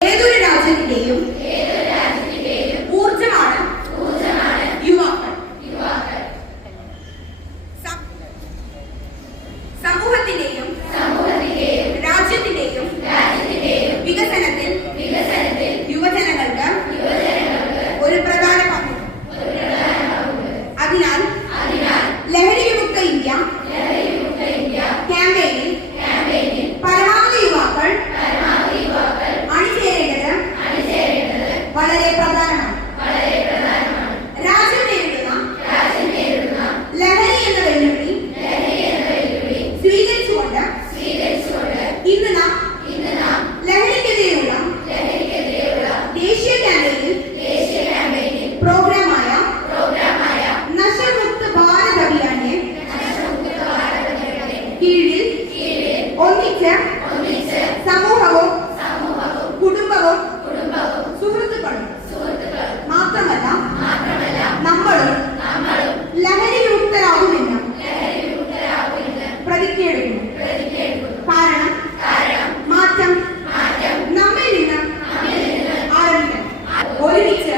ഏതൊരു രാജ്യത്തിന്റെയും ഊർജമാണ് യുവാക്കൾ. സമൂഹത്തിന്റെയും രാജ്യത്തിന്റെയും വികസനത്തിൽ യുവജനങ്ങൾക്ക് ഒരു പ്രധാന പങ്ക്. അതിനാൽ ലഹരി വിമുക്ത ഇന്ത്യ ക്യാമ്പയിനിൽ പരമാവധി യുവാക്കൾ അണിചേരേണ്ടത് വളരെ പ്രധാനമാണ്. രാജ്യം നേരിടുന്ന ലഹരി എന്ന വെല്ലുവിളി സ്വീകരിച്ചുകൊണ്ട് ഇന്ന് നാം ലഹരിക്കെതിരെയുള്ള ദേശീയ ക്യാമ്പയിനിൽ പ്രോഗ്രാമായ നശമുക്ത ഭാരത് അഭിയാന്റെ കീഴിൽ ഒന്നിച്ച് സമൂഹവും കുടുംബവും സുഹൃത്തുക്കളും മാത്രമല്ല നമ്മളും ലഹരി വിമുക്തരാകുമെന്ന് പ്രതിജ്ഞയെടുക്കുന്നു. കാരണം മാറ്റം നമ്മിൽ നിന്ന് ആരംഭിക്കണം. ഒരുമിച്ച്